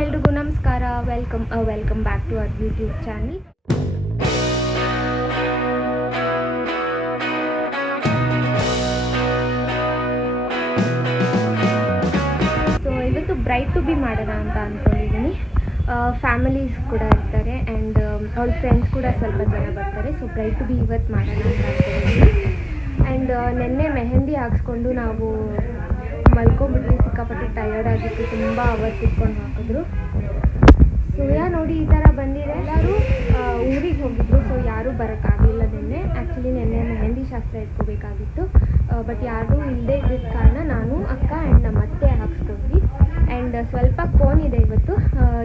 ಎಲ್ರಿಗೂ ನಮಸ್ಕಾರ. Welcome back to our YouTube channel. So ಇವತ್ತು ಬ್ರೈಡ್ ಟು ಬಿ ಮಾಡೋಣ ಅಂತ ಅಂದ್ಕೊಂಡಿದ್ದೀನಿ. ಫ್ಯಾಮಿಲೀಸ್ ಕೂಡ ಇರ್ತಾರೆ ಆ್ಯಂಡ್ ಅವ್ರ ಫ್ರೆಂಡ್ಸ್ ಕೂಡ ಸ್ವಲ್ಪ ಜನ ಬರ್ತಾರೆ. ಸೊ ಬ್ರೈಡ್ ಟು ಬಿ ಇವತ್ತು ಮಾಡೋಣ ಅಂತ ಅಂದ್ಕೊಂಡಿದ್ದೀನಿ. ಆ್ಯಂಡ್ ನೆನ್ನೆ ಮೆಹಂದಿ ಹಾಕ್ಸ್ಕೊಂಡು ನಾವು ಮಲ್ಕೊಂಡ್ಬಿಟ್ವಿ. ಸಿಕ್ಕಾಪಟ್ಟೆ ಟಯರ್ಡ್ ಆಗಿತ್ತು, ತುಂಬ ಅವತ್ತು ಇಟ್ಕೊಂಡು ಹಾಕಿದ್ರು. ಸೂರ್ಯ ನೋಡಿ ಈ ಥರ ಬಂದಿದೆ. ಎಲ್ಲರೂ ಊರಿಗೆ ಹೋಗಿದ್ರು, ಸೊ ಯಾರೂ ಬರೋಕ್ಕಾಗಲಿಲ್ಲ ನಿನ್ನೆ. ಆ್ಯಕ್ಚುಲಿ ನೆನ್ನೆ ಮೆಹಂದಿ ಶಾಸ್ತ್ರ ಇಟ್ಕೋಬೇಕಾಗಿತ್ತು, ಬಟ್ ಯಾರೂ ಇಲ್ಲದೆ ಇದ್ದಿದ್ದ ಕಾರಣ ನಾನು ಅಕ್ಕ ಆ್ಯಂಡ್ ನಮ್ಮ ಅತ್ತೆ ಹಾಕ್ಸ್ಕೊಂಡ್ವಿ. ಆ್ಯಂಡ್ ಸ್ವಲ್ಪ ಕೋನ್ ಇದೆ ಇವತ್ತು,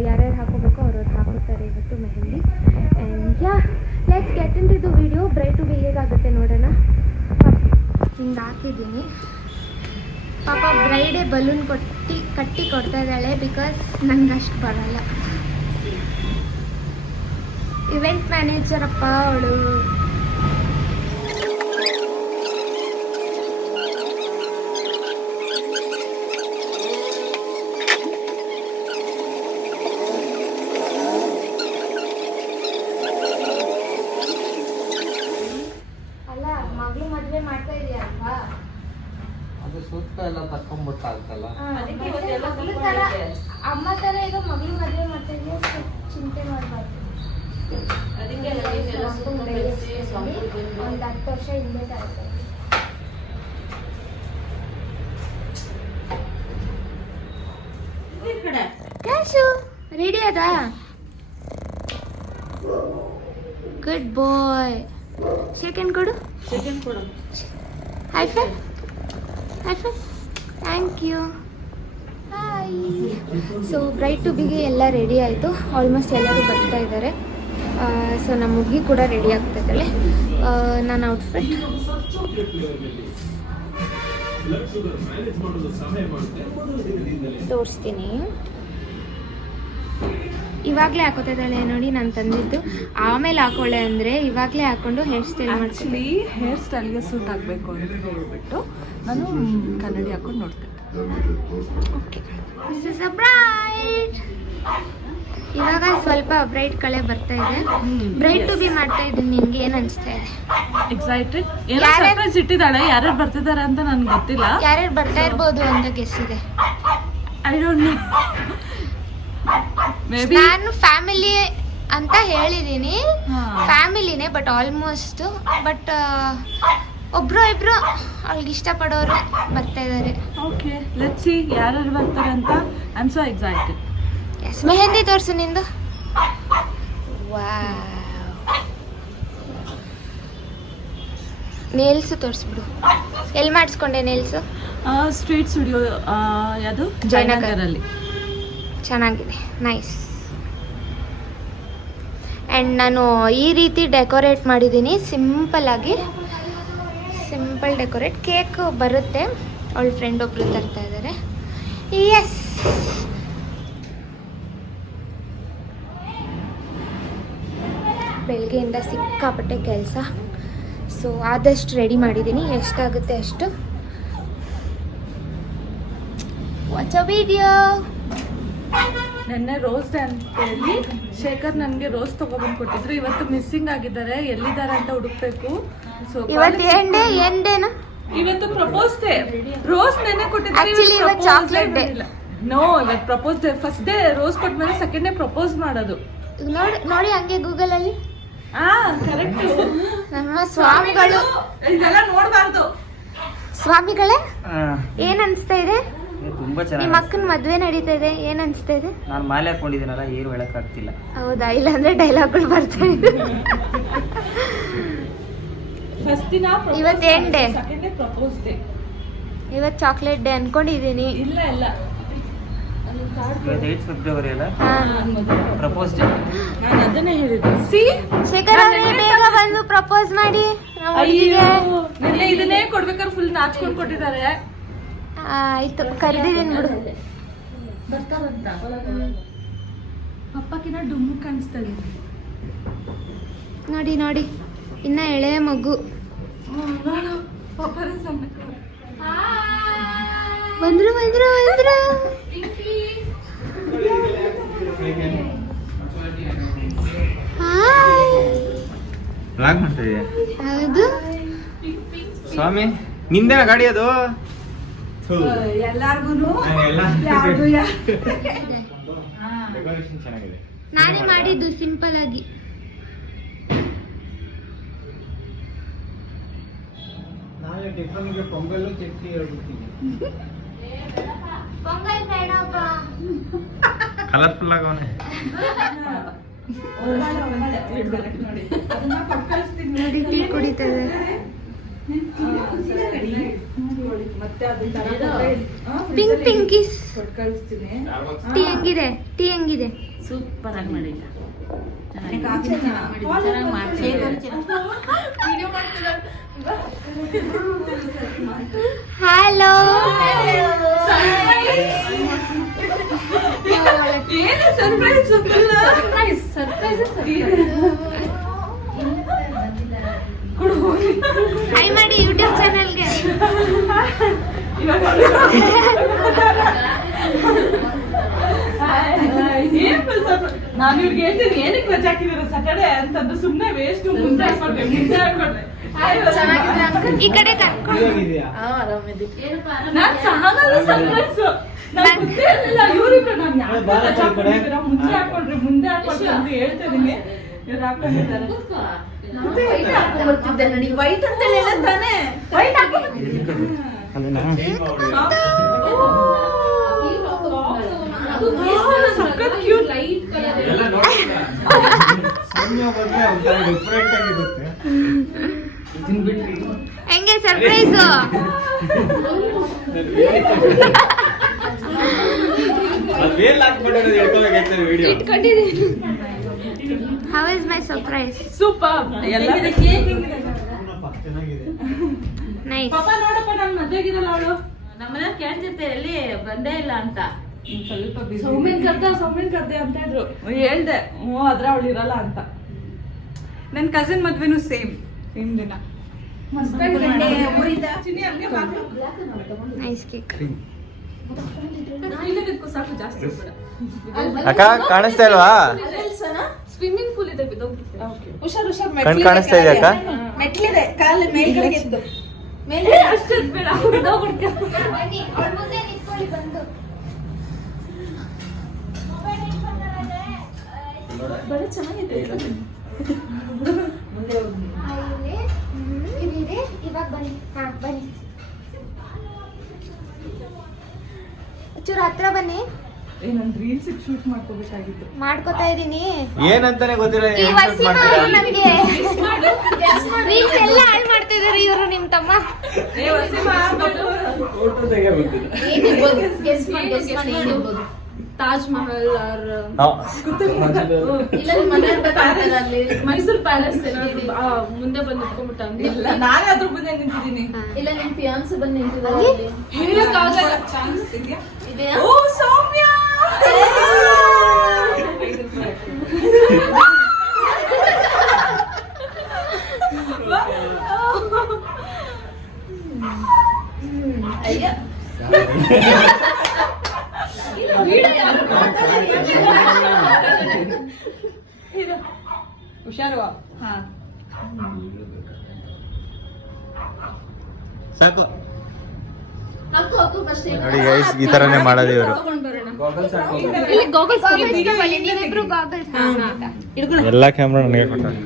ಯಾರ್ಯಾರು ಹಾಕೋಬೇಕೋ ಅವ್ರವ್ರು ಹಾಕೋತಾರೆ ಇವತ್ತು mehndi. And let's get into video. Bride to be ಹೇಗಾಗುತ್ತೆ ನೋಡೋಣ. ಹಿಂಗೆ ಹಾಕಿದ್ದೀನಿ. ಪಾಪ ಬ್ರೈಡೇ ಬಲೂನ್ ಕಟ್ಟಿ ಕೊಡ್ತಾ ಇದ್ದಾಳೆ, ಬಿಕಾಸ್ ನಂಗೆ ಅಷ್ಟು ಬರಲ್ಲ. ಇವೆಂಟ್ ಮ್ಯಾನೇಜರ್ ಅಪ್ಪ ಅವಳು. ಅಲ್ಲ, ಮಗಳು ಮದುವೆ ಮಾಡ್ತಾ ಇದೆಯಾ ಅಲ್ವಾ? ಸೂಕ್ತ ಎಲ್ಲ ತಕ್ಕೊಂಡ್ಬಿಟ್ಟಾಗ್ತಲ್ಲ. ಅಮ್ಮ ತರ ಈಗ ಮಗಳು ಮದುವೆ ಮಾಡ್ತಾ ಇದೆಯಾ, ಚಿಂತೆ ಮಾಡಬಾರ್ದು. ಒಂದು 10 ವರ್ಷ ಹಿಂದೆ ಆಯ್ತು. ಕ್ಯಾಶು ರೆಡಿ ಅದಾ? Good boy. ಸೆಕೆಂಡ್ ಕೊಡು. High five. Thank you. Hi. So bride to ಬಿಗೆ ಎಲ್ಲ ರೆಡಿ ಆಯಿತು. ಆಲ್ಮೋಸ್ಟ್ ಎಲ್ಲರೂ ಬರ್ತಾ ಇದ್ದಾರೆ. ಸೊ ನಮ್ಮ ಹುಡುಗಿ ಕೂಡ ರೆಡಿ ಆಗ್ತಾ ಇದ್ದಾಳೆ. ನನ್ನ ಔಟ್ಫಿಟ್ ತೋರಿಸ್ತೀನಿ. ಇವಾಗಲೇ ಹಾಕೋತಾ ಇದ್ದಾಳೆ ನೋಡಿ, ನಾನು ತಂದಿದ್ದು. ಆಮೇಲೆ ಹಾಕೊಳ್ಳೆ ಅಂದರೆ ಇವಾಗಲೇ ಹಾಕೊಂಡು ಹೇರ್ ಸ್ಟೈಲ್ ಆ್ಯಕ್ಚುಲಿ ಹೇರ್ ಸ್ಟೈಲ್ಗೆ ಸೂಟ್ ಆಗಬೇಕು ಅಂತ ಹೇಳಿಬಿಟ್ಟು ನಾನು ಕನ್ನಡಿ ಹಾಕೊಂಡು ನೋಡ್ತಿದ್ದೆ. Okay, this is a bride. ಇವಾಗ ಸ್ವಲ್ಪ ಬ್ರೈಡ್ ಕಳೆ ಬರ್ತಾ ಇದೆ. ಬ್ರೈಡ್ ಟು ಬಿ ಮಾಡ್ತಾ ಇದ್ದೀನಿ. ನಿನ್ಗೆ ಏನು ಅನಿಸ್ತಾ ಇದೆ? ಎಕ್ಸೈಟೆಡ್. ಏನೋ ಸರ್ಪ್ರೈಸ್ ಇಟ್ಟಿದ್ದಾಳೆ. ಯಾರ್ಯಾರು ಬರ್ತಿದ್ದಾರೆ ಅಂತ ನನಗೆ ಗೊತ್ತಿಲ್ಲ. ಯಾರ್ಯಾರು ಬರ್ತಾ ಇರ್ಬೋದು ಅಂತ ಗೆಸ್ ಇದೆ. I don't know. ಮೇಬಿ ನಾನು ಫ್ಯಾಮಿಲಿ ಅಂತ ಹೇಳಿದ್ದೀನಿ. ಫ್ಯಾಮಿಲಿನೇ, ಬಟ್ ಆಲ್ಮೋಸ್ಟ್. ಬಟ್ ಒಬ್ರು ಇಬ್ರು ಅವಳಿಗೆ ಇಷ್ಟಪಡೋರು ಬರ್ತಾ ಇದ್ದಾರೆ. ಓಕೆ, ಲೆಟ್ಸ್ ಸಿ ಯಾರ್ಯಾರು ಬರ್ತಾರೆ ಅಂತ. I am so excited. Yes, mehndi ತೋರಿಸು ನಿಂದು. ವಾವ್. ನೇಲ್ಸ್ ತೋರಿಸ್ಬಿಡು. ಎಲ್ಲಿ ಮಾಡಿಸ್ಕೊಂಡೆ ನೇಲ್ಸು? ಸ್ಟ್ರೀಟ್ ಸ್ಟುಡಿಯೋ, ಯಾವುದು, ಜಯನಗರಲ್ಲಿ. ಚೆನ್ನಾಗಿದೆ, ನೈಸ್. ಆ್ಯಂಡ್ ನಾನು ಈ ರೀತಿ ಡೆಕೋರೇಟ್ ಮಾಡಿದ್ದೀನಿ, ಸಿಂಪಲ್ ಡೆಕೋರೇಟ್. ಕೇಕ್ ಬರುತ್ತೆ, ಅವಳ ಫ್ರೆಂಡ್ ಒಬ್ರು ತರ್ತಾ ಇದ್ದಾರೆ. ಎಸ್, ಬೆಳಗ್ಗೆಯಿಂದ ಸಿಕ್ಕಾಪಟ್ಟೆ ಕೆಲಸ. ಸೊ ಆದಷ್ಟು ರೆಡಿ ಮಾಡಿದ್ದೀನಿ, ಎಷ್ಟಾಗುತ್ತೆ ಅಷ್ಟು. Watch a video. ನೆನ್ನೆ ರೋಸ್ ಡೇ ಅಂತ ಹೇಳಿ ಶೇಖರ್ ನನಗೆ ರೋಸ್ ತಗೊಬಂದು ಕೊಟ್ಟಿದ್ರು. ಇವತ್ತು ಮಿಸ್ಸಿಂಗ್ ಆಗಿದ್ದಾರೆ, ಎಲ್ಲಿದ್ದಾರೆ ಅಂತ ಹುಡುಕ್ಬೇಕು. ಸೊ ಇವತ್ತು ಏನ್ ಇವತ್ತು ಪ್ರಪೋಸ್ ಡೇ. ರೋಸ್ ನೆನ್ನೆ Actually, ಇವತ್ತು chocolate day. ನೋ, ಇವತ್ತು propose day. First day rose ಕೊಟ್ಮೇಲೆ ಸೆಕೆಂಡ್ ಡೇ ಪ್ರಪೋಸ್ ಮಾಡೋದು. ನೋಡಿ ಹಂಗೆ ಗೂಗಲ್ ಅಲ್ಲಿ. ಕರೆಕ್ಟ್. ನಮ್ಮ ಸ್ವಾಮಿಗಳು ಇದೆಲ್ಲ ನೋಡಬಾರ್ದು. ಸ್ವಾಮಿಗಳೇ, ಏನ್ ಅನ್ಸ್ತಾ ಇದೆ? ತುಂಬಾ ನಿಮ್ಮ ಚೆನ್ನಾಗಿ. ಅಕ್ಕನ ಮದ್ವೆ ನಡೀತಾ ಇದೆ, ಏನ್ ಅನ್ಸ್ತಾ ಇದೆ? ನಾನು ಮಾಲೆ ಹಾಕೊಂಡಿದ್ದೀನಲ್ಲ, ಏನು ಹೇಳಕ್ಕಾಗ್ತಿಲ್ಲ. ಹೌದಾ? ಇಲ್ಲಾಂದ್ರೆ ಡೈಲಾಗ್ಗಳು ಬರ್ತಾ ಇದೆ. ಫಸ್ಟ್ ದಿನ ಇವತ್ತು ಏನ್ day? Second day propose day. ಇವತ್ತು ಚಾಕ್ಲೇಟ್ ಡೇ ಅನ್ಕೊಂಡಿದೀನಿ. ಇಲ್ಲ ಇವತ್ತು 8 ಫೆಬ್ರವರಿ ಅಲ್ಲ, ಹಾ. Propose day. ನಾನು ಅದನ್ನೇ ಹೇಳಿದ್ದು. ಸಿ ಶೇಖರ್ ಅವರೇ, ಬೇಗ ಬಂದು ಪ್ರಪೋಸ್ ಮಾಡಿ ನಮ್ಮ ಹುಡುಗಿಗೆ. ನಿನ್ನೆ ಇದನ್ನೇ ಕೊಡ್ಬೇಕಾದ್ರೆ ಫುಲ್ ನಾಚ್ಕೊಂಡು ಕೊಟ್ಟಿದ್ದಾರೆ. ಆಯ್ತು, ಕರೆದಿದ್ದೀನಿ ಬಿಡು. ಬರ್ತಾರಂತ ಪಪ್ಪಕಿನ ಡುಮ್ಮು ಕಾಣಿಸ್ತಾ ಇದೆ. ನೋಡಿ ಇನ್ನ ಎಳೆ ಮಗು. ಬಂದ್ರು ಲಾಗ್ ಮಾಡ್ತಾ ಇದೀಯ ಹೌದು. ಸ್ವಾಮಿ ನಿಂದೇನ ಗಾಡಿ ಅದು ಡೆಕೋರೇಷನ್ ಚೆನ್ನಾಗಿದೆ. ನಾನೇ ಮಾಡಿದ್ದು ಸಿಂಪಲ್ ಆಗಿ. ನಾಳೆ ಟಿಫನ್ಗೆ ಪೊಂಗಲ್ ಚಟ್ನಿ ಹೇಳ್ಬಿಡ್ತೀನಿ. ಪೊಂಗಲ್ ಬೇಡಪ್ಪ. ಕಲರ್ಫುಲ್ ಆಗವನೆ. ನೋಡಿ ಟೀ ಕುಡಿತದೆ. ಪಿಂಕ್ ಪಿಂಕಿಸ್. ಟೀ ಹೆಂಗಿದೆ? ಟೀ ಹೆಂಗಿದೆ? ಸೂಪರ್ ಆಗಿ ಮಾಡಿಲ್ಲ. ಹಲೋ. ಹೈ ಮಾಡಿ ಯೂಟ್ಯೂಬ್ ಚಾನಲ್ಗೆ. ನಾನು ಇವ್ರಿಗೆ ಹೇಳ್ತೀನಿ ಏನಕ್ಕೆ ರಜೆ ಹಾಕಿದ್ದೀರ ಸ್ಯಾಟರ್ಡೆ ಅಂತಂದು ಸುಮ್ಮನೆ ವೇಸ್ಟ್. ಮುಂದೆ ಹಾಕೊಂಡ್ರೆ ಈ ಕಡೆ ಕರ್ಕೊಂಡು. ಇದಾಗಿದೆಯಾ? ನಾನ್ ಸಾಗಲ್ಲ ಸರ್ಪ್ರೈಸ್. ನಾನು ಗೊತ್ತೇ ಇರಲಿಲ್ಲ ಇವ್ರಿಗೆ. ನಾನು ಯಾಕೆ ರಜೆ ಹಾಕೊಂಡಿದ್ದೀರಾ ಮುಂದೆ ಹಾಕೊಂಡ್ರಿ ಮುಂದೆ ಹಾಕೊಂಡ್ರಿ ಅಂತ ಹೇಳ್ತಾ ಇದೀನಿ. ಇವ್ರು ಹಾಕೊಂಡಿದ್ದಾರೆ. ಬರ್ತಿದ್ದೆ ನೋಡಿ ವೈಟ್ ಅಂತ ಹೇಳ ತಾನೆ. ವೈಟ್ ಹಾಕೊಂಡು ಸಖತ್ ಕ್ಯೂಟ್ ಲೈಟ್ ಕಲರ್. ಎಲ್ಲ ನೋಡಿ. ಸೌಮ್ಯ ಬಂದ್ರೆ ಒಂಥರ ಡಿಫ್ರೆಂಟ್ ಆಗಿರುತ್ತೆ. ಇದನ್ನ ಬಿಟ್ರಿ ಹೆಂಗೆ ಸರ್ಪ್ರೈಸ್? ಅದೇನ್ ಹಾಕ್ಬಿಡೋದು ಹೇಳ್ಕೊಬೇಕಾಯ್ತದೆ ವಿಡಿಯೋ. ಇಟ್ಕೊಂಡಿದ್ದೀನಿ. How is my surprise? Super. ಎಲ್ಲ ಚೆನ್ನಾಗಿದೆ. ನೈಸ್. ಪಾಪ ನೋಡಪ್ಪ ನಾನು ಮದ್ವೆಗಿರಲ್ಲ ಅವಳು. ನಮ್ಮನ್ನ ಕೇಳ್ತಿರ್ತೆ ಎಲ್ಲಿ ಬಂದೇ ಇಲ್ಲ ಅಂತ. ಸ್ವಲ್ಪ ಸೌಮ್ಯನ್ ಕರ್ದೆ ಅಂತ ಇದ್ರು. ಹೇಳ್ದೆ ಆದ್ರೆ ಅವಳು ಇರಲ್ಲ ಅಂತ. ನನ್ನ ಕಸಿನ್ ಮದ್ವೆನೂ ಸೇಮ್ ದಿನ. Nice cake. ಅಕ್ಕ ಕಾಣಿಸ್ತಾ ಇಲ್ವಾ? ಸ್ವಿಮ್ಮಿಂಗ್ ಪೂಲ್ ಇದೆ. ಹುಷಾರ್ ಕಣ್ ಕಾಣಿಸ್ತಾ ಇದೆಯಾ ಅಕ್ಕ? ಮೆಟ್ಲಿದೆ ಕಾಲು ಮೇಲ್ಗಡೆ ಎತ್ತು ಮೇಲೆ ಅಷ್ಟೇ ಬೇಡ. ಬನ್ನಿ ಅವ್ರ ಮುಂದೆ ನಿಂತ್ಕೊಳ್ಳಿ ಬಂದು. ಬರೀ ಚೆನ್ನಾಗಿದೆ. ಮುಂದೆ ಹೋಗಿ ಇದಿದೆ. ಇವಾಗ ಬನ್ನಿ. ಹಾ ಬನ್ನಿ. ಚೂರು ಹತ್ರ ಬನ್ನಿ. ನನ್ ರೀಲ್ಸ್ ಶೂಟ್ ಮಾಡ್ಕೋಬೇಕಾಗಿತ್ತು. ಮಾಡ್ಕೋತಾ ಇದೀನಿ. ಏನಂತಾನೆ ಗೊತ್ತಿಲ್ಲ. ಈ ವಸೀಮ ನನಗೆ ರೀಲ್ಸ್ ಎಲ್ಲ ಹಾಳು ಮಾಡ್ತಿದಾರೆ ಇವರು ನಿಮ್ ತಮ್ಮ. ಫೋಟೋ ತೆಗಿಯೋದಿಲ್ಲ. ಗೆಸ್ ಮಾಡಿ ಏನಿರ್ಬೋದು. ತಾಜ್ ಮಹಲ್ ಆರ್ ಇಲ್ಲ ಮನೆ ಅಲ್ಲಿ ಮೈಸೂರು ಪ್ಯಾಲೇಸ್ ಮುಂದೆ ಬಂದು ನಿಂತ್ಕೊಂಡ್ಬಿಟ್ಟ. ಇಲ್ಲ ನಾನೇ ಅದ್ರ ಮುಂದೆ ನಿಂತಿದ್ದೀನಿ. ಇಲ್ಲ ನಿಮ್ ಫಿಯಾನ್ಸಿ ಬಂದು ನಿಂತಿದ್ದಾರೆ. ಹೇಳಕ್ಕಾಗಲ್ಲ. ಚಾನ್ಸ್ ಇದೆಯಾ? ಇದೆಯಾ? ಓ ಸೌಮ್ಯ. ಅಯ್ಯ ಹುಷಾರು. ಹಾ ಸಾಕು ಹಕ್ಕು ಹಕ್ಕು ಫಸ್ಟ್ ನೋಡಿ ಗೈಸ್, ಈ ತರನೇ ಮಾಡೋದು ಇವರು. ಇಲ್ಲಿ ಗಾಗಲ್ಸ್ ತಗೊಳ್ಳಿ. ನೀವಿಬ್ರು ಗಾಗಲ್ಸ್ ಎಲ್ಲಾ ಕ್ಯಾಮ್ರಾ ನನಗೆ ಕೊಟ್ಟಾರೆ.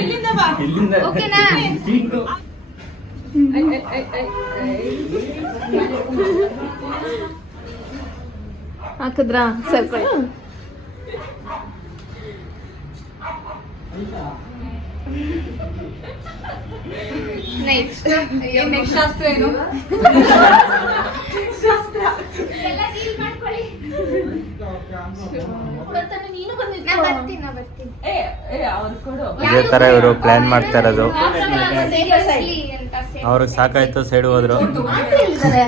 ಇಲ್ಲಿಂದ ಬಾ. ಓಕೆನಾ? ಹಾಕಿದ್ರಾ ಸರ್ಕೊಳ್ಳಿ. ನೈಸ್. ನೆಕ್ಸ್ಟ್ ಶಾಸ್ತ್ರ ಏನು? ಎಲ್ಲ ಡೀಲ್ ಮಾಡ್ಕೊಳ್ಳಿ. ಬರ್ತಾನೆ ನೀನು ನಾ ಬಂದಿದ್ದೆ. ಬರ್ತೀನಿ. ಅವ್ರು ಕೊಡು. ಇದೇ ತರ ಇವರು ಪ್ಲಾನ್ ಮಾಡ್ತಾ ಇರೋದು. Seriously ಅಂತ ಅವ್ರಿಗೆ ಸಾಕಾಯ್ತು, ಸೈಡ್ ಹೋದ್ರು. ಇದ್ದಾರೆ.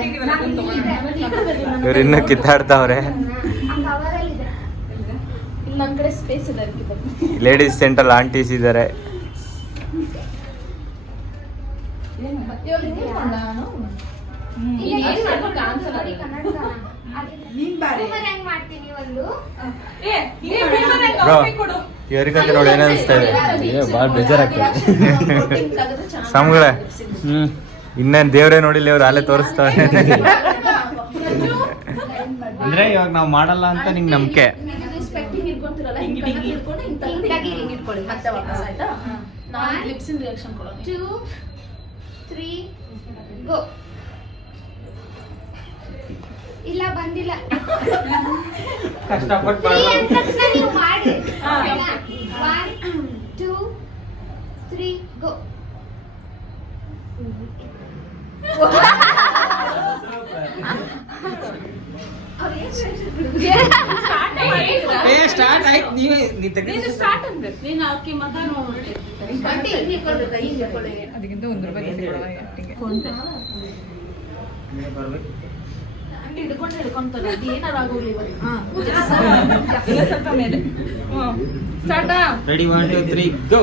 ಇವ್ರು ಇನ್ನೂ ಕಿತ್ತಾಡ್ತಾವ್ರೆ. ಕವರಲ್ಲಿದೆ. ನನ್ನ ಕಡೆ ಸ್ಪೇಸ್ ಇದೆ ಅದಕ್ಕೆ ಬರ್ತೀನಿ. ಲೇಡೀಸ್ ಸೆಂಟ್ರಲ್ ಆಂಟೀಸ್ ಇದ್ದಾರೆ. ಇವಾಗ ನಿಂತ್ಕೊಂಡ ನಾನು ಏನ್ ಮಾಡ್ಬೇಕು ಅನ್ಸಲ್ಲ. ನೀನ್ ಬಾರಿ ಹೆಂಗ್ ಮಾಡ್ತೀನಿ ಒಂದು. ಏ, ಈ ಬೀಮನೆ ಕಾಫಿ ಕೊಡು. ಇವ್ರಿಗಂತ ನೋಡಿ ಏನ್ ಅನಿಸ್ತಾ ಇದೆ ಭಾಳ ಬೇಜಾರಾಗ್ತದೆ. ಸಮಗಳೇ ಇನ್ನೇನ್ ದೇವ್ರೇ ನೋಡಿಲ್ಲ ಇವ್ರು ಅಲ್ಲೇ ತೋರಿಸ್ತಾವೆ. ಅಂದ್ರೆ ಇವಾಗ ನಾವ್ ಮಾಡಲ್ಲ ಅಂತ ನಿಂಗೆ ನಂಬಿಕೆ. ಮತ್ತೆ ವಾಪಸ್ ಆಯ್ತಾ? ನಾನು ಲಿಪ್ಸಿನ ರಿಯಾಕ್ಷನ್ ಕೊಡೋಣ. 2 3 ಗೋ. ಇಲ್ಲ ಬಂದಿಲ್ಲ. ಕಷ್ಟಪಟ್ಟು 3 ಅಂತ ತಕ್ಷಣ ನೀವು ಮಾಡಿ. 1 2 3 ಗೋ. ಸ್ಟಾರ್ಟ್ ಆಯ್ತು. ನೀವೇ ನೀನು ಸ್ಟಾರ್ಟ್ ಅಂದೆ. ನೀನು ಆಕಿ ಮಗ ನೋಡಿ ಅದಕ್ಕಿಂತ 1 ರೂಪಾಯಿ ಕೊಡೋಣ ಆಕ್ಟಿಂಗ್. ಬರ್ಬೇಕು. ಹಿಡ್ಕೊಂತಾರೆ ಅದು ಏನಾರ ಆಗೋಗ್ಲಿ ಇವತ್ತು. ಇಲ್ಲ ಸ್ವಲ್ಪ ಮೇಲೆ. ಸ್ಟಾರ್ಟ್. ರೆಡಿ 1 2 3 ಗೋ.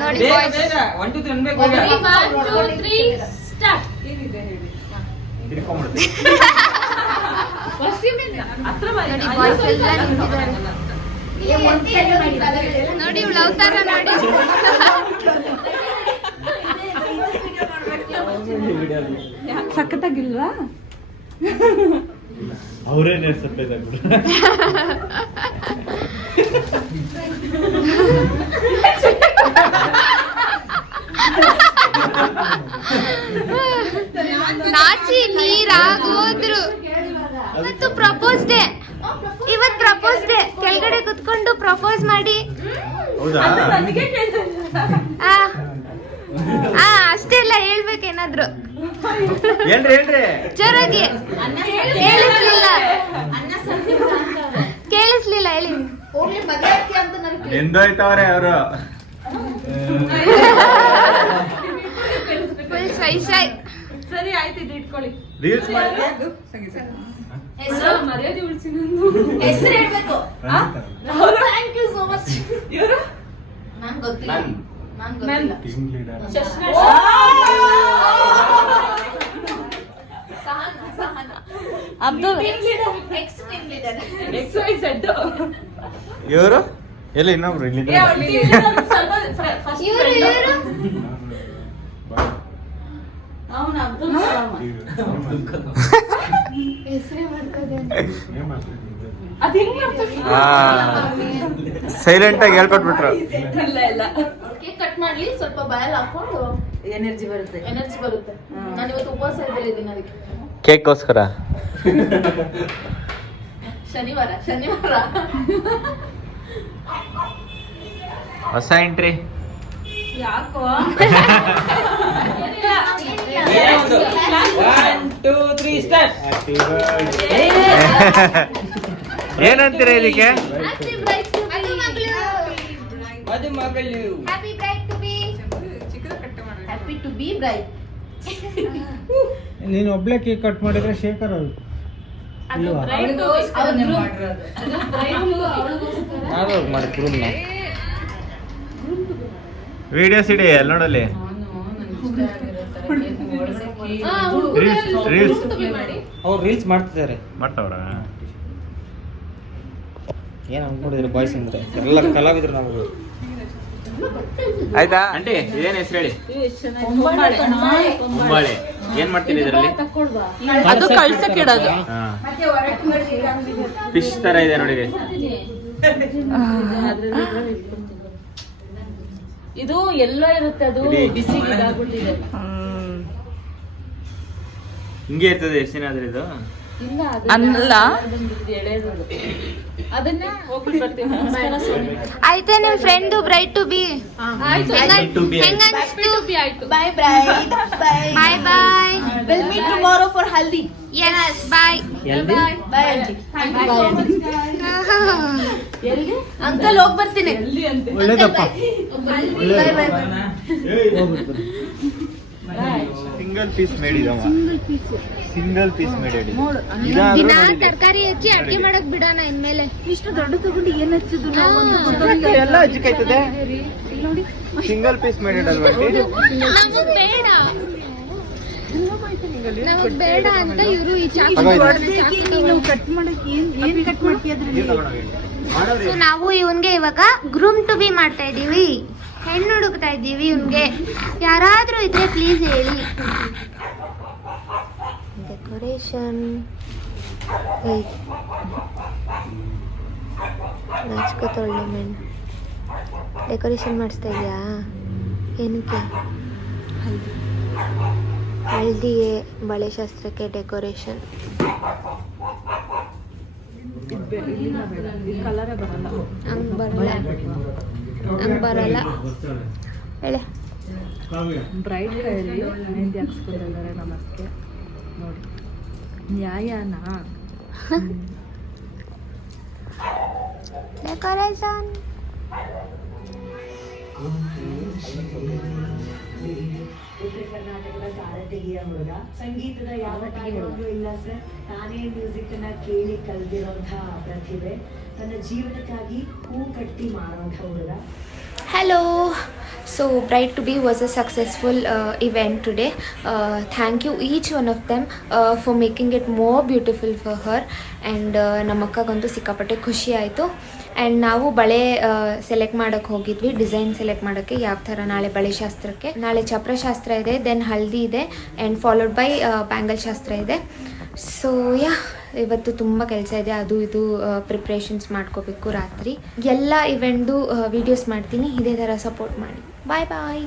ನೋಡಿ ಬೇಗ boys. ಬೇಗ 1 2 3 ಅನ್ಬೇಕು ಬೇಗ. 1 2 3 ಸ್ಟಾರ್ಟ್. ಏನಿದೆ ಹೇಳಿ. ಹಿಡ್ಕೊಂಡ್ಬಿಡ್ತೀನಿ. ಹತ್ರ ಬನ್ನಿ. ನೋಡಿ boys ಎಲ್ಲ ನಿಂತಿದ್ದಾರೆ. ನೋಡಿ ಇವಳು ಅವತಾರ ನೋಡಿ. ಸಖತ್ತಾಗಿಲ್ವಾ? ಅವರೇನೇ ಸರ್ಪ್ರೈಸ್ ಆಗ್ಬಿಟ್ರು. ನಾಚಿ ನೀರಾಗೋದ್ರು. ಇವತ್ತು ಪ್ರಪೋಸ್ ಡೇ. ಇವತ್ತು ಪ್ರಪೋಸ್ ಡೇ. ಕೆಳಗಡೆ ಕುತ್ಕೊಂಡು ಪ್ರಪೋಸ್ ಮಾಡಿ. ಹೌದಾ? ನನಗೆ ಕೇಳ್ತಾ ಆ ಅಷ್ಟೇ ಅಲ್ಲ, ಹೇಳ್ಬೇಕೇನಾದ್ರು ಏನ್ರಿ ಜೋರಾಗಿ. ಕೇಳಿಸ್ಲಿಲ್ಲ ಕೇಳಿಸ್ಲಿಲ್ಲ ಹೇಳಿ. ಹೋಗ್ಲಿ ಮದುವೆ ಆಗ್ತೀಯ ಅಂತ ನನಗೆ ಎಂದೋಯ್ತವ್ರೆ ಅವರು. ಫುಲ್ ಶೈ ಶೈ. ಸರಿ ಆಯ್ತು, ಇದು ಇಟ್ಕೊಳ್ಳಿ. ರೀಲ್ಸ್ ಮಾಡಿ ಹೆಸರು ಮರ್ಯಾದೆ ಉಳಿಸಿ ನಂದು. ಹೆಸರು ಹೇಳ್ಬೇಕು. Thank you so much. ಇವರು ನಾನ್ ಗೊತ್ತಿಲ್ಲ. ನಾನ್ ನನ್ ಗೊತ್ತಿಲ್ಲ. Team leader. Sahana Abdul ex team leader. XYZ. ಇವರು ಎಲ್ಲಿ ಇನ್ನೊಬ್ರು ಇಲ್ಲಿ ಏ, ಅವ್ಳು team leader ಸ್ವಲ್ಪ first ಇವ್ರು friend. ಇವ್ರು ಅವನು ಅಬ್ದುಲ್ ಕಲಾಂ. ಹೆಸರೇ ಮಾಡ್ಕೋದೆ. ಏನ್ ಮಾಡ್ತಿದ್ದೀವಿ? ಅದ್ ಹೆಂಗ್ ಮಾಡ್ತಾರೆ? ಸೈಲೆಂಟ್ ಆಗಿ ಹೇಳ್ಕೊಟ್ಬಿಟ್ರು. ಇಲ್ಲ ಕೇಕ್ ಕಟ್ ಮಾಡ್ಲಿ, ಸ್ವಲ್ಪ ಬಾಯಲ್ಲಿ ಹಾಕೊಂಡು ಎನರ್ಜಿ ಬರುತ್ತೆ. ಎನರ್ಜಿ ಬರುತ್ತೆ. ನಾನು ಇವತ್ತು ಉಪವಾಸ ಇದ್ದೀನಿ ಅದಕ್ಕೆ. ಕೇಕ್ಗೋಸ್ಕರ ಶನಿವಾರ ಹೊಸ ಎಂಟ್ರಿ. ಯಾಕೋ? 1 2 3 ಸ್ಟಾರ್ಟ್. Happy birthday. ಏನಂತೀರ ಇದಕ್ಕೆ? Happy bride to be. ಅದು ಮಗಳು. Happy bride to be. ಚಿಕ್ಕದ ಕಟ್ ಮಾಡಿ. Happy to be bright. ನೀನು ಒಬ್ಳೆ ಕೇಕ್ ಕಟ್ ಮಾಡಿದ್ರೆ ಶೇಖರ್ ಅವ್ರು ಅದು ಇಲ್ವಾ? bride ಅವ್ರು ಮಾಡಿರೋದು. ನಾವು ಮಾಡ್ತಿರೋದು ವಿಡಿಯೋಸ್ ಇಡಿ ಅಲ್ಲಿ ನೋಡಲ್ಲಿ. ರೀಲ್ಸ್ ಅವ್ರು ರೀಲ್ಸ್ ಮಾಡ್ತಿದ್ದಾರೆ. ಮಾಡ್ತಾವ್ರ? ಏನ್ ಅನ್ಕೊಂಡಿದ್ರು ಬಾಯ್ಸ್ ಅಂದ್ರೆ ಎಲ್ಲ ಕಲಾವಿದ್ರು ನಾವು. ಆಯ್ತಾ ಆಂಟಿ, ಇದೇನ್ ಹೆಸರು ಹೇಳಿ? ಕುಂಬಾಳೆ. ಏನ್ ಮಾಡ್ತೀರಿ ಇದರಲ್ಲಿ? ಅದು ಕಳ್ಸಕ್ಕೆ ಇಡೋದು. ಫಿಶ್ ತರ ಇದೆ ನೋಡಿ. ಇದು ಎಲ್ಲ ಇರುತ್ತೆ, ಅದು ಇಡಿ. ಬಿಸಿಗೆ ಇದಾಗ್ಬಿಟ್ಟಿದೆ. ಹಿಂಗೆ ಇರ್ತದೆ ಎಷ್ಟು ದಿನ ಆದ್ರೆ ಇದು? ಇಲ್ಲ ಅನ್ನಲ್ಲ. ಎಳೆಯೋದು ಅದನ್ನ ಹೋಗ್ಬಿಟ್ಟು ಬರ್ತೀವಿ. ನಮಸ್ಕಾರ ಸ್ವಾಮಿ. ಆಯ್ತಾ ನಿಮ್ friend bride to be? Bride to be ಆಯ್ತು. ಆಯ್ತು. Bye bride. Bye bye. Will meet tomorrow for haldi. Yes bye. ಎಲ್ದಿ? Bye aunty. ಎಲ್ಲಿಗೆ? ಅಂಕಲ್ ಹೋಗಿ ಬರ್ತೀನಿ. ಎಲ್ಲಿ ಅಂತ ಒಳ್ಳೇದಪ್ಪ. Bye bye bye. Single piece ಮೇಡಿದವ. ಸಿಂಗಲ್ ಪೀಸ್ ಮೇಡಿ. ದಿನ ತರಕಾರಿ ಹೆಚ್ಚಿ ಅಡ್ಗೆ ಮಾಡಕ್ ಬಿಡೋಣ ಇನ್ಮೇಲೆ. ಇಷ್ಟು ದೊಡ್ಡ ತಗೊಂಡು ಏನ್ ಹಚ್ಚುದು ನಾವು? ಎಲ್ಲ ಹಚ್ಚಿಕಾಯ್ತದೆ. ಸಿಂಗಲ್ ಪೀಸ್ ಮೇಡ್ ಅಲ್ವಾ? ನಮಗ್ ಬೇಡ, ನಮಗ್ ಬೇಡ ಅಂತ ಇವರು ಈ ಚಾಕು ತಗೋ ಇದು. ಕಟ್ ಮಾಡಕ್ ಏನ್ ಕಟ್ ಮಾಡ್ತೀಯ? ಸೊ ನಾವು ಇವನ್ಗೆ ಇವಾಗ ಗ್ರೂಮ್ ಟು ಬಿ ಮಾಡ್ತಾ ಇದ್ದೀವಿ. ಹೆಣ್ಣು ಹುಡುಕ್ತಾ ಇದ್ದೀವಿ ಇವನ್ಗೆ. ಯಾರಾದರೂ ಇದ್ರೆ ಪ್ಲೀಸ್ ಹೇಳಿ. ಡೆಕೋರೇಷನ್ ನಾಚ್ಕೋತೊಳ್ಳೆ ಮೆಣ್ ಡೆಕೋರೇಷನ್ ಮಾಡಿಸ್ತಾ ಇದೆಯಾ? ಏನಕ್ಕೆ? ಹಳದಿಗೆ, ಬಳೆ ಶಾಸ್ತ್ರಕ್ಕೆ ಡೆಕೋರೇಷನ್. ಕಲರೇ ಬರಲ್ಲ. ಹಂಗೆ ಬರಲ್ಲ, ಹಂಗೆ ಬರಲ್ಲ. ಹೇಳೆ ಬ್ರೈಡ್ ಕೈಯಲ್ಲಿ ಮೆಹಂದಿ ಹಾಕ್ಸ್ಕೊಂಡಿದ್ದಾರೆ ನಮಸ್ತೆ ನೋಡಿ. ನ್ಯಾಯನಾ? ಡೆಕೋರೇಷನ್ ಉತ್ತರ ಕರ್ನಾಟಕದ ಕಾರಟಗಿಯ ಹುಡುಗ, ಸಂಗೀತದ ಯಾವ ಟ್ಯಾಲೆಂಟು ಇಲ್ಲ ಸರ್. ನಾನೇ ಮ್ಯೂಸಿಕ್ ಅನ್ನ ಕೇಳಿ ಕಲ್ತಿರೋಂತಹ ಪ್ರತಿಭೆ, ತನ್ನ ಜೀವನಕ್ಕಾಗಿ ಹೂ ಕಟ್ಟಿ ಮಾಡೋಂಥ ಹುಡುಗ. Hello. So Bride to be was a successful event today. Thank you each one of them for making it more beautiful for her. And ನಮ್ಮಕ್ಕಗಂತೂ ಸಿಕ್ಕಾಪಟ್ಟೆ ಖುಷಿ ಆಯಿತು. ಆ್ಯಂಡ್ ನಾವು ಬಳೆ ಸೆಲೆಕ್ಟ್ ಮಾಡೋಕ್ಕೆ ಹೋಗಿದ್ವಿ, ಡಿಸೈನ್ ಸೆಲೆಕ್ಟ್ ಮಾಡೋಕ್ಕೆ ಯಾವ ಥರ. ನಾಳೆ ಬಳೆ ಶಾಸ್ತ್ರಕ್ಕೆ, ನಾಳೆ ಚಪ್ರ ಶಾಸ್ತ್ರ ಇದೆ, ದೆನ್ ಹಲ್ದಿ ಇದೆ, ಆ್ಯಂಡ್ ಫಾಲೋಡ್ ಬೈ ಬ್ಯಾಂಗಲ್ ಶಾಸ್ತ್ರ ಇದೆ. ಸೊ ಇವತ್ತು ತುಂಬ ಕೆಲಸ ಇದೆ, ಅದು ಇದು ಪ್ರಿಪ್ರೇಷನ್ಸ್ ಮಾಡ್ಕೋಬೇಕು ರಾತ್ರಿ. ಎಲ್ಲ ಇವೆಂಟ್ದು ವೀಡಿಯೋಸ್ ಮಾಡ್ತೀನಿ. ಇದೇ ಥರ ಸಪೋರ್ಟ್ ಮಾಡಿ. ಬಾಯ್ ಬಾಯ್.